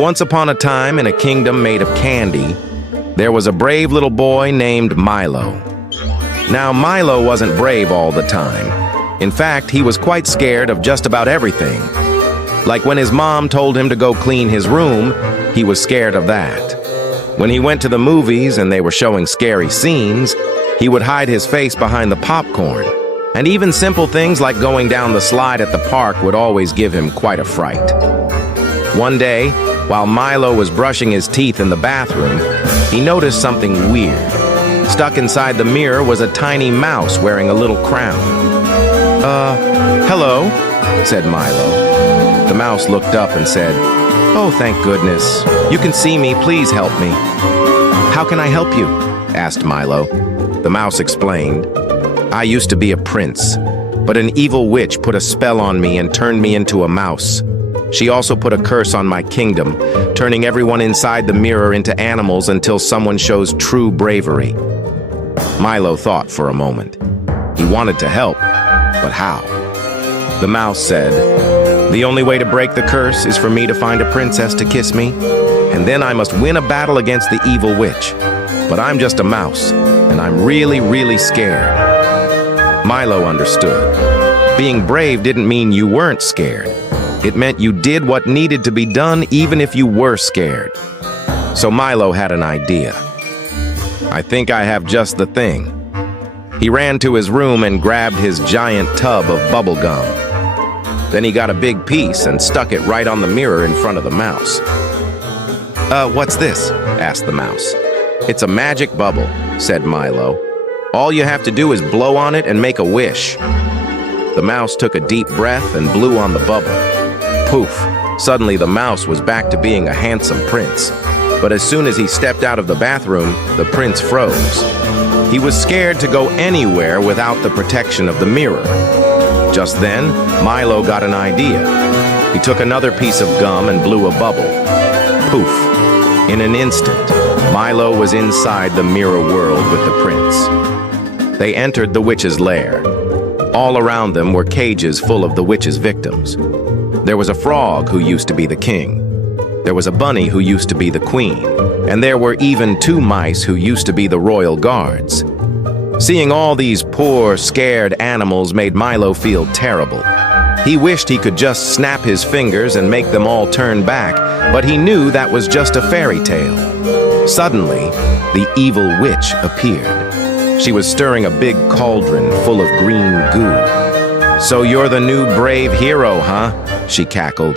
Once upon a time, in a kingdom made of candy, there was a brave little boy named Milo. Now, Milo wasn't brave all the time. In fact, he was quite scared of just about everything. Like when his mom told him to go clean his room, he was scared of that. When he went to the movies and they were showing scary scenes, he would hide his face behind the popcorn. And even simple things like going down the slide at the park would always give him quite a fright. One day, while Milo was brushing his teeth in the bathroom, he noticed something weird. Stuck inside the mirror was a tiny mouse wearing a little crown. Hello, said Milo. The mouse looked up and said, "Oh, thank goodness. You can see me. Please help me." "How can I help you?" asked Milo. The mouse explained, "I used to be a prince, but an evil witch put a spell on me and turned me into a mouse. She also put a curse on my kingdom, turning everyone inside the mirror into animals until someone shows true bravery." Milo thought for a moment. He wanted to help, but how? The mouse said, "The only way to break the curse is for me to find a princess to kiss me, and then I must win a battle against the evil witch. But I'm just a mouse, and I'm really scared." Milo understood. Being brave didn't mean you weren't scared. It meant you did what needed to be done even if you were scared. So Milo had an idea. "I think I have just the thing." He ran to his room and grabbed his giant tub of bubble gum. Then he got a big piece and stuck it right on the mirror in front of the mouse. What's this?" asked the mouse. "It's a magic bubble," said Milo. "All you have to do is blow on it and make a wish." The mouse took a deep breath and blew on the bubble. Poof! Suddenly the mouse was back to being a handsome prince. But as soon as he stepped out of the bathroom, the prince froze. He was scared to go anywhere without the protection of the mirror. Just then, Milo got an idea. He took another piece of gum and blew a bubble. Poof! In an instant, Milo was inside the mirror world with the prince. They entered the witch's lair. All around them were cages full of the witch's victims. There was a frog who used to be the king. There was a bunny who used to be the queen. And there were even 2 mice who used to be the royal guards. Seeing all these poor, scared animals made Milo feel terrible. He wished he could just snap his fingers and make them all turn back, but he knew that was just a fairy tale. Suddenly, the evil witch appeared. She was stirring a big cauldron full of green goo. "So you're the new brave hero, huh?" she cackled.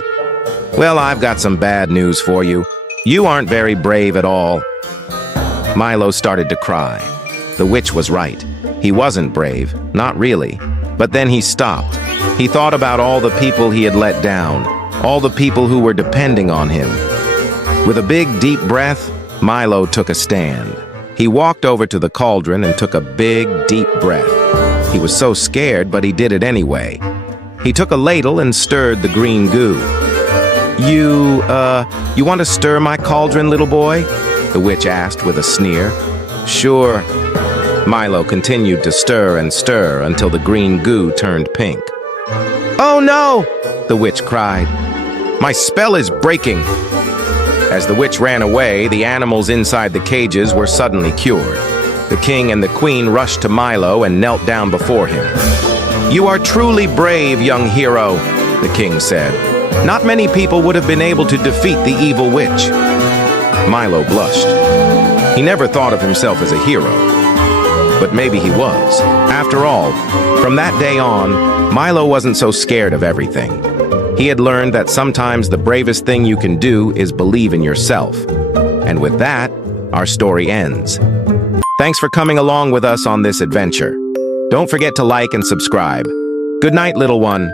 "Well, I've got some bad news for you. You aren't very brave at all." Milo started to cry. The witch was right. He wasn't brave, not really. But then he stopped. He thought about all the people he had let down, all the people who were depending on him. With a big, deep breath, Milo took a stand. He walked over to the cauldron and took a big, deep breath. He was so scared, but he did it anyway. He took a ladle and stirred the green goo. You want to stir my cauldron, little boy?" the witch asked with a sneer. "Sure." Milo continued to stir and stir until the green goo turned pink. "Oh no!" the witch cried. "My spell is breaking." As the witch ran away, the animals inside the cages were suddenly cured. The king and the queen rushed to Milo and knelt down before him. "You are truly brave, young hero," the king said. "Not many people would have been able to defeat the evil witch." Milo blushed. He never thought of himself as a hero. But maybe he was. After all, from that day on, Milo wasn't so scared of everything. He had learned that sometimes the bravest thing you can do is believe in yourself. And with that, our story ends. Thanks for coming along with us on this adventure. Don't forget to like and subscribe. Good night, little one.